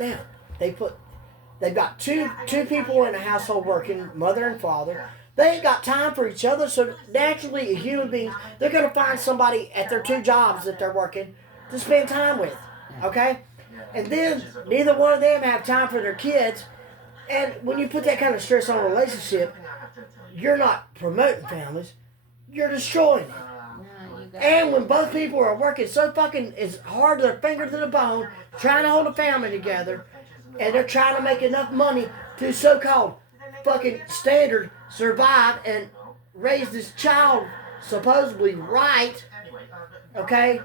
now. They've got two people in the household working, mother and father. They ain't got time for each other, so naturally, a human being, they're going to find somebody at their two jobs that they're working to spend time with, okay? And then neither one of them have time for their kids. And when you put that kind of stress on a relationship, you're not promoting families, you're destroying it. And when both people are working so fucking as hard as their finger to the bone, trying to hold a family together, and they're trying to make enough money to so-called fucking standard survive and raise this child supposedly right, okay?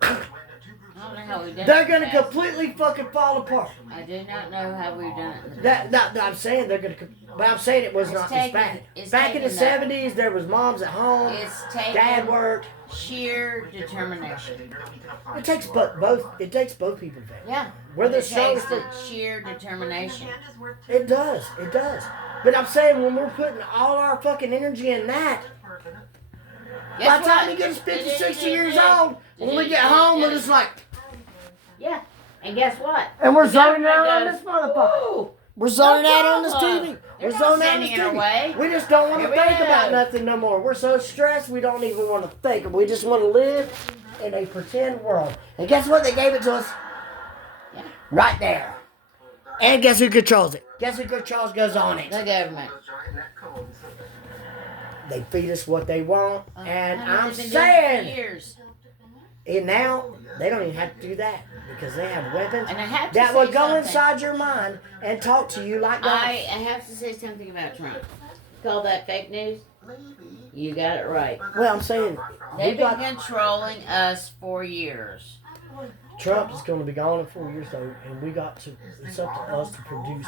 I don't know how we've done They're it going to fast. completely fucking fall apart. I do not know how we've done it. I'm saying they're going to, but I'm saying it was not as bad. Back in the 70s, there was moms at home, dad worked. Sheer determination. It takes both people. Yeah. We're the It takes strongest. the sheer determination. It does. But I'm saying when we're putting all our fucking energy in that, by the time we get 50, 60 years old, when we get home, we're just like... Yeah. And guess what? And we're zoning out on this motherfucker. Ooh, We're zoning no out on this problem. TV. They're We're not zoning out on standing this in our TV. way. We just don't want to Here we think about go. nothing no more. We're so stressed we don't even want to think. We just want to live in a pretend world. And guess what? They gave it to us Yeah. right there. And guess who controls it? Guess who controls goes on it? The government. They feed us what they want. And How long I'm have they been doing it for saying, years? and now they don't even have to do that because they have weapons And I have to that say will go something. inside your mind and talk to you like I that. have to say something about Trump. Call that fake news? You got it right. Well, I'm saying They've been controlling us for years. Trump is going to be gone in 4 years, though, and it's up to us to produce.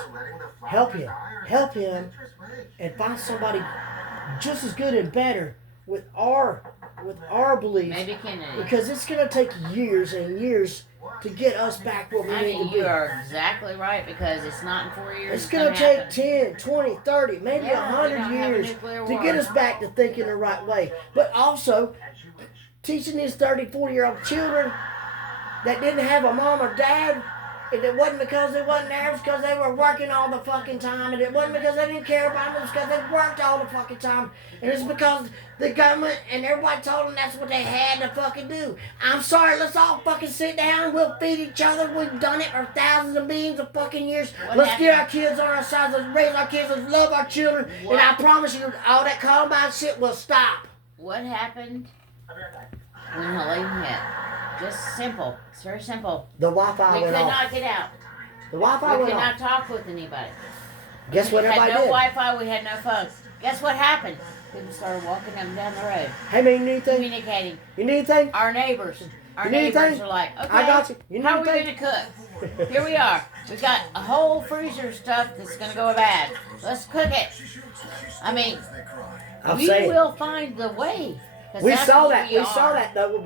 Help him, and find somebody just as good and better with our beliefs. Maybe Kennedy. Because it's going to take years and years to get us back where we I need mean, to be. you are exactly right because it's not in 4 years. It's going to take 10, 20, 30, maybe Yeah, 100 we don't have a years nuclear to war. get us back to thinking the right way. But also, teaching these 30, 40-year-old children that didn't have a mom or dad, and it wasn't because they wasn't there, it was because they were working all the fucking time, and it wasn't because they didn't care about them, it was because they worked all the fucking time, and it's because the government and everybody told them that's what they had to fucking do. I'm sorry, let's all fucking sit down, we'll feed each other, we've done it for thousands of millions of fucking years. Let's get our kids on our sides, let's raise our kids, let's love our children, and I promise you, all that Columbine shit will stop. What happened when Helene hit? Just simple. It's very simple. The Wi-Fi We went could off. not get out. The Wi-Fi We went could not off. talk with anybody. Guess what We had everybody no did? Wi-Fi. We had no phone. Guess what happened? People started walking up and down the road, Hey man, you need anything? communicating. You need anything? Our neighbors. Our You need neighbors anything? are like, okay, I got you. You need how are we anything? going to cook? Here we are. We got a whole freezer of stuff that's going to go bad. Let's cook it. I mean, I'm we saying. will find the way. 'Cause We that's saw what that. we We saw are. that though.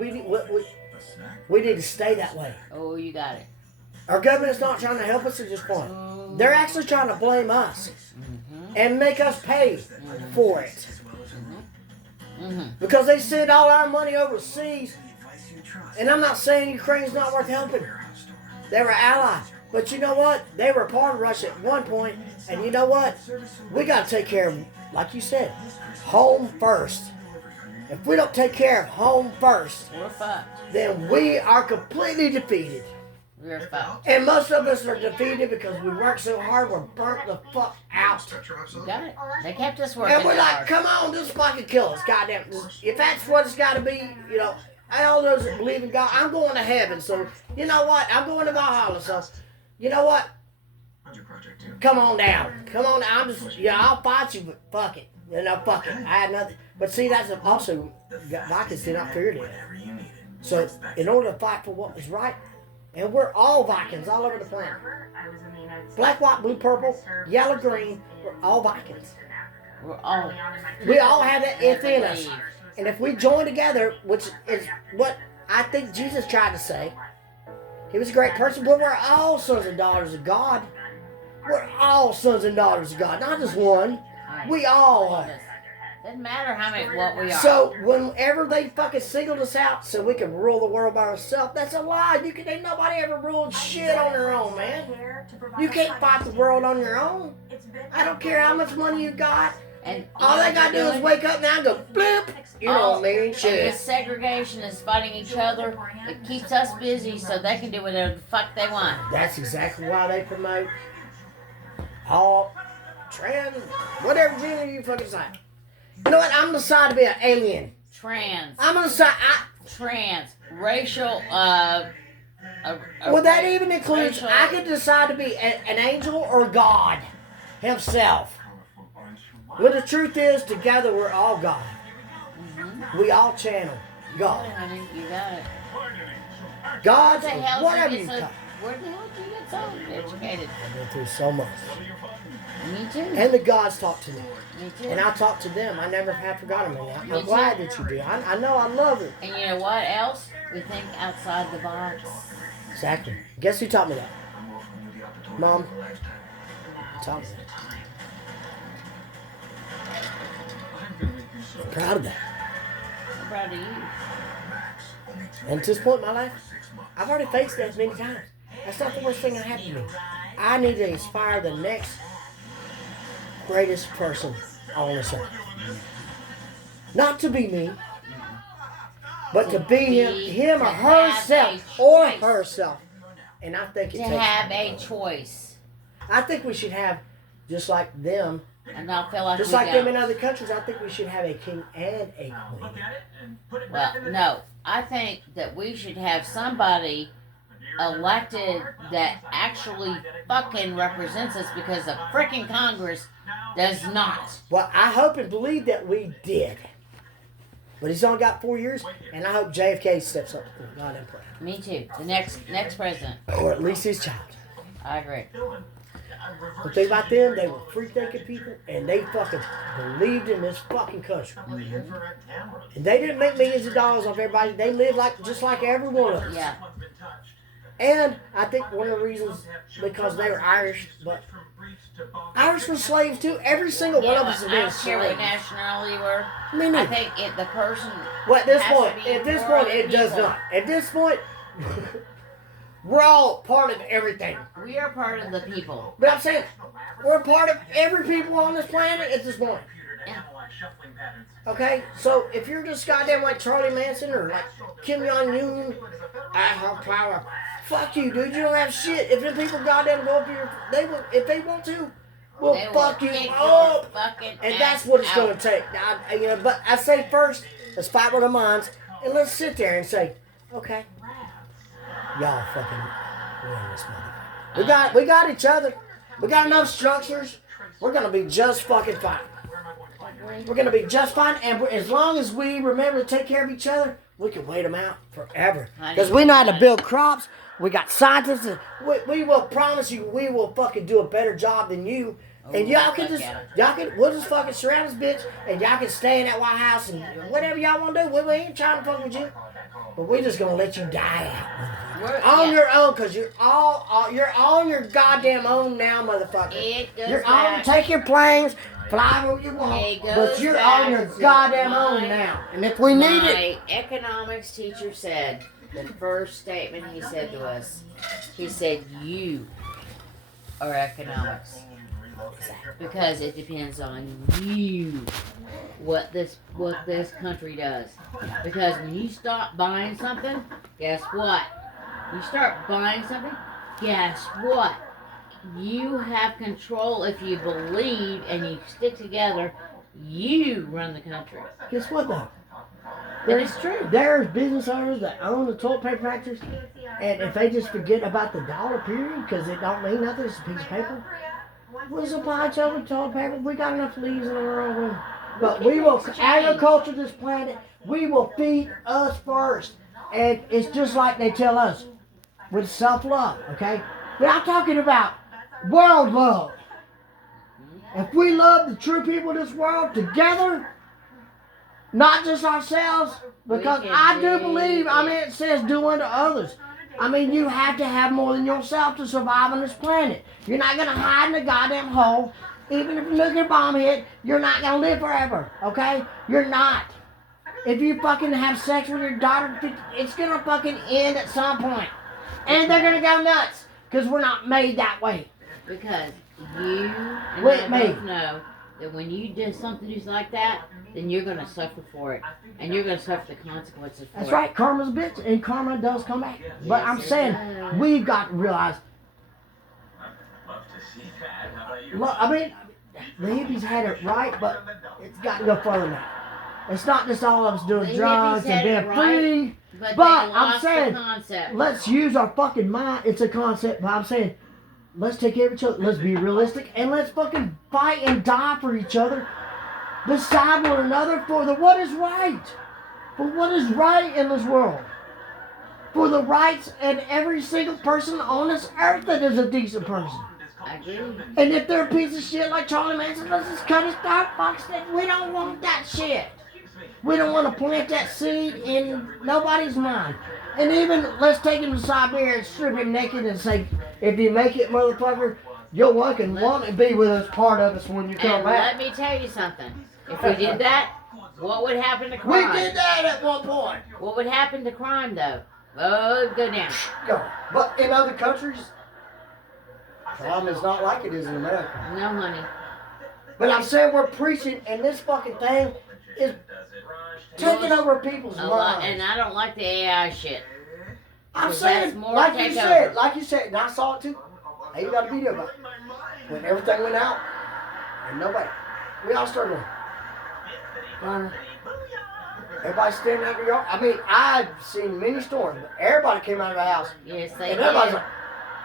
We need to stay that way. Oh, you got it. Our government's not trying to help us at this point. They're actually trying to blame us and make us pay for it. Because they send all our money overseas. And I'm not saying Ukraine's not worth helping. They were allies. But you know what? They were part of Russia at one point. And you know what? We got to take care of, like you said, home first. If we don't take care of home first, We're fucked. then we are completely defeated. We're fucked. And most of us are defeated because we work so hard, we're burnt the fuck out. You got it. They kept us working And we're like, hard. come on, just fucking kill us, goddamn. If that's what it's got to be, you know, all those that believe in God, I'm going to heaven. So, you know what? I'm going to Valhalla. So, you know what? Come on down. Come on down. I'll fight you, but fuck it. You know, fuck it. I had nothing. But see, that's also, Vikings did not fear death. So, in order to fight for what was right, and we're all Vikings all over the planet. Black, white, blue, purple, yellow, green, we're all Vikings. We all have that within us. And if we join together, which is what I think Jesus tried to say, he was a great person, but we're all sons and daughters of God. We're all sons and daughters of God, not just one. We all are. Doesn't matter how many, what we are. So whenever they fucking singled us out so we could rule the world by ourselves, that's a lie. Ain't nobody ever ruled shit on their own, man. You can't fight the world on your own. I don't care how much money you got. And all they gotta do is wake up now and go bloop. You know what I mean? And Shit. this segregation is fighting each other. It keeps us busy so they can do whatever the fuck they want. That's exactly why they promote all trans, whatever gender you fucking say. You know what? I'm gonna decide to be an alien. Trans. I'm gonna decide. Trans. Racial. Well, that even includes. Racial. I could decide to be an angel or God himself. Well, the truth is, together we're all God. Mm-hmm. We all channel God. Honey, you got it. God's whatever you call it. Where the hell did you get so educated? I've been through so much. Me too. And the gods talk to me. Me too. And I talk to them. I never have forgotten them. I'm glad that you do. I know I love it. And you know what else? We think outside the box. Exactly. Guess who taught me that? Mom. You taught me that. I'm proud of that. I'm proud of you. And to this point in my life, I've already faced that many times. That's not the worst thing that happened to me. I need to inspire the next greatest person on this earth. Not to be me, but to be him or herself. And I think it takes... To have a choice. I think we should have, just like them, and I feel like just like them in other countries, I think we should have a king and a queen. Well, no. I think that we should have somebody elected that actually fucking represents us, because the freaking Congress does not. Well, I hope and believe that we did. But he's only got 4 years, and I hope JFK steps up. God and pray. Me too. The next president. Or at least his child. I agree. The thing about them, they were free-thinking people, and they fucking believed in this fucking country. Mm-hmm. And they didn't make millions of dollars off everybody. They lived just like every one of us. Yeah. And I think one of the reasons, because they were Irish, but Irish were slaves too. Every single one of us has been I don't care what nationality you were. Me neither. I think the person. Well, at this point, it does not. At this point, we're all part of everything. We are part of the people. But I'm saying, we're part of every people on this planet at this point. Yeah. Okay? So, if you're just goddamn like Charlie Manson or like Kim Jong-un, I have power. Fuck you, dude. You don't have shit. If the people goddamn go up here, they will, if they want to, will fuck you up. And that's what it's going to take. Now, but I say first, let's fight with our minds, and let's sit there and say, okay, y'all fucking win this motherfucker. We got each other. We got enough structures. We're going to be just fucking fine. We're going to be just fine, and as long as we remember to take care of each other, we can wait them out forever. Because we know how to build crops. We got scientists. We will promise you, we will fucking do a better job than you. And we'll just fucking surround this bitch, and y'all can stay in that White House and whatever y'all want to do. We ain't trying to fuck with you. But we're just going to let you die out. On your own, because you're on your goddamn own now, motherfucker. You're on, take your planes, fly where you want, but you're on your goddamn own now. And if we need it... My economics teacher said, the first statement he said to us, he said, you are economics. Because it depends on you what this country does. Because when you stop buying something, guess what? You start buying something, guess what? You have control if you believe and you stick together. You run the country. Guess what though? It's true. There's business owners that own the toilet paper factories, and if they just forget about the dollar period because it don't mean nothing, it's a piece of paper. We'll supply each other with toilet paper. We got enough leaves in our own room. But we will agriculture this planet. We will feed us first. And it's just like they tell us with self-love, okay? But I'm talking about world love. If we love the true people of this world together, not just ourselves, because I do believe, it says do unto others. You have to have more than yourself to survive on this planet. You're not going to hide in a goddamn hole Even if a nuclear bomb hit, you're not gonna live forever, okay? You're not. If you fucking have sex with your daughter, it's gonna fucking end at some point. And they're gonna go nuts, because we're not made that way. Because you and Wait, I mate. both know that when you do something just like that, then you're gonna suffer for it. And you're gonna suffer the consequences for That's it. right, karma's a bitch, and karma does come back. But Yes, I'm it saying, does. we've got to realize, look, I mean, the hippies had it right, but it's got to go further than that. It's not just all of us doing The drugs hippies and had being it right, free. But But they I'm lost saying, the concept. let's use our fucking mind. It's a concept, but I'm saying, let's take care of each other. Let's be realistic, and let's fucking fight and die for each other, beside one another, for the what is right. For what is right in this world. For the rights of every single person on this earth that is a decent person. I agree. And if they're a piece of shit like Charlie Manson, let's just cut his throat, fuck it. We don't want that shit. We don't want to plant that seed in nobody's mind. And even, let's take him to Siberia and strip him naked and say, if you make it, motherfucker, you'll fucking want to be with us, part of us when you come And back. let me tell you something. If we did that, what would happen to crime? We did that at one point. What would happen to crime, though? Oh, it'd go down. Go. But in other countries, crime is not like it is in America. No, honey. But I'm saying we're preaching, and this fucking thing is taking over people's A lot, minds. and I don't like the AI shit. I'm Because saying, that's more like you takeover. said, and I saw it too. I even got a video about it. When everything went out, and nobody, we all started going, everybody standing out in the yard. I mean, I've seen many storms, but everybody came out of the house. Yes, they And everybody's did. like,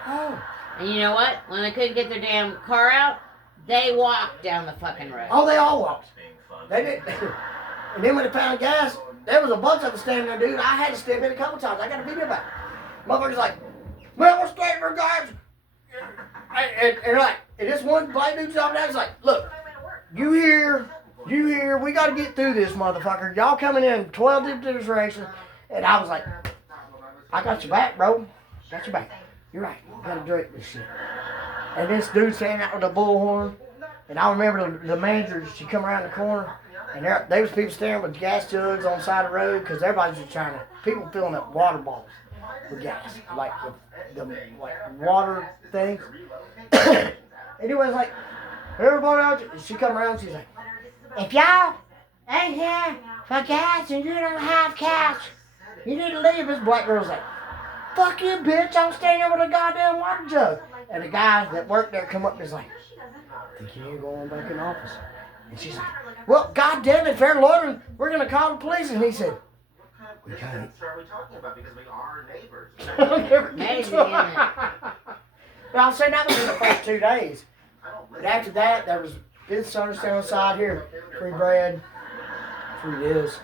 oh. And you know what? When they couldn't get their damn car out, they walked down the fucking road. Oh, they all walked. They did. And then when they found gas, there was a bunch of them standing there, dude. I had to step in a couple times. I got a video back. Motherfuckers like, well, we're standing for guys. And like, and this one black dude's out there, he's like, look, you here, we got to get through this, motherfucker. Y'all coming in 12 different directions. And I was like, I got your back, bro. Got your back. You're right. You got to drink this shit. And this dude standing out with a bullhorn. And I remember the manager, she come around the corner. And there was people staring with gas jugs on the side of the road because everybody's just trying to, people filling up water bottles with gas. Like the like water things. Anyways, like, everybody out there, she come around, she's like, if y'all ain't here for gas and you don't have cash, you need to leave. This black girl's like, fuck you, bitch, I'm standing here with a goddamn water jug. And the guy that worked there come up and is like, think you ain't going back in the office? And she's like, well, goddamn it, fair loitering, we're going to call the police. And he said, we can't. Amazing, isn't it? But I'm saying that was in the first 2 days. But after that, there was this understand on the side here. Free bread, free this.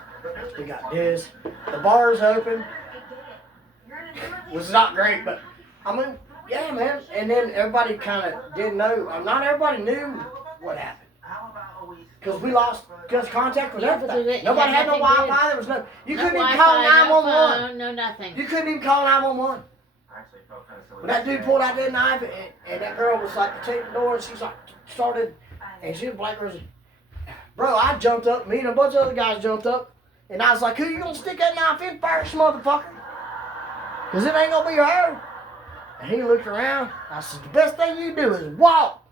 We got this. The bar's open. Was not great, but I mean, yeah, man. And then everybody kind of didn't know. Not everybody knew what happened. Because we lost just contact with everything. Nobody had no Wi-Fi. There was no. You couldn't even call 911. No nothing. You couldn't even call 911. When that dude pulled out that knife, and that girl was like, take the door, and she's like, started, and she was black girl. Bro, I jumped up. Me and a bunch of other guys jumped up, and I was like, who you gonna stick that knife in first, motherfucker? Because it ain't gonna be her. And he looked around. I said, the best thing you do is walk.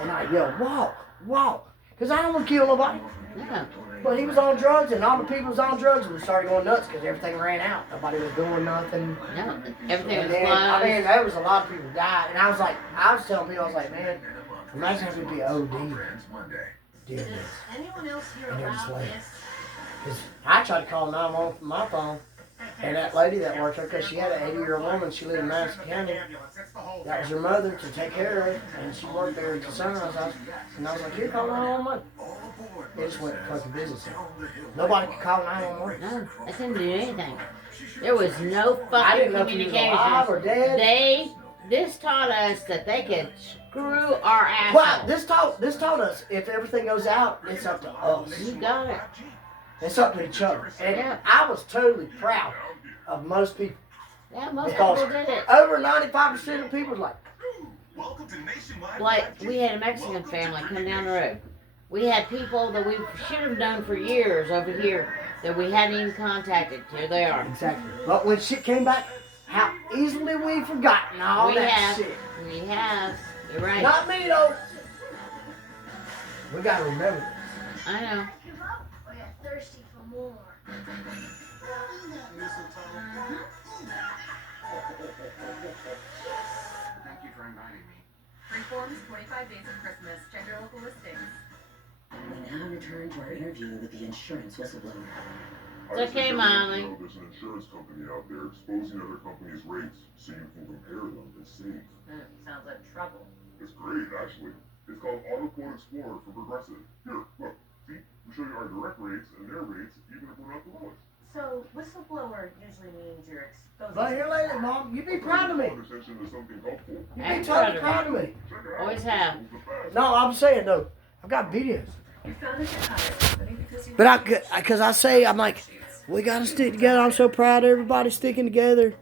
And I yelled, walk. Because I don't want to kill nobody. No. But he was on drugs, and all the people was on drugs, and we started going nuts because everything ran out. Nobody was doing nothing. No. Everything was Then, closed. I mean, there was a lot of people died. And I was telling people, I was like, man, imagine if it'd be OD did this. And they're just like, because I tried to call 911 from my phone. And that lady that worked there, because she had an 80-year-old woman, she lived in Madison County. That was her mother to take care of her, and she worked there at the Sunrise House. And I was like, here, call 911. It just went fucking business. Nobody could call 911. No, they couldn't do anything. There was no I fucking didn't know if he was alive or communication. dead. This taught us that they could screw our ass Well, off. this taught us if everything goes out, it's up to us. You got it. It's up to each other. And Yeah. I was totally proud of most people. Yeah, most Because people did it. over 95% of people was like, like we had a Mexican family come down the road. We had people that we should have known for years over here that we hadn't even contacted. Here they are. Exactly. But when shit came back, how easily we've forgotten all that shit. We have. You're right. Not me though. We gotta remember this. I know. Oh yeah, thirsty for more. Thank you for inviting me. Free forms, 25 days of Christmas. Check your local listings. We now return to our interview with the insurance whistleblower. It's okay, Molly. There's an insurance company out there exposing other companies' rates so you can compare them and save. Sounds like trouble. It's great, actually. It's called Auto Quote Explorer for Progressive. Here, look. See? We show you our direct rates and their rates, even if we're not the lowest. So, whistleblower usually means you're exposing... But here later, Mom, you be proud of me. Attention to something helpful. You be I'm totally proud proud of me. Check it out. Always have. No, I'm saying though, I've got videos. You found this entire company because you... But because I say, I'm like, we gotta stick together. I'm so proud of everybody sticking together.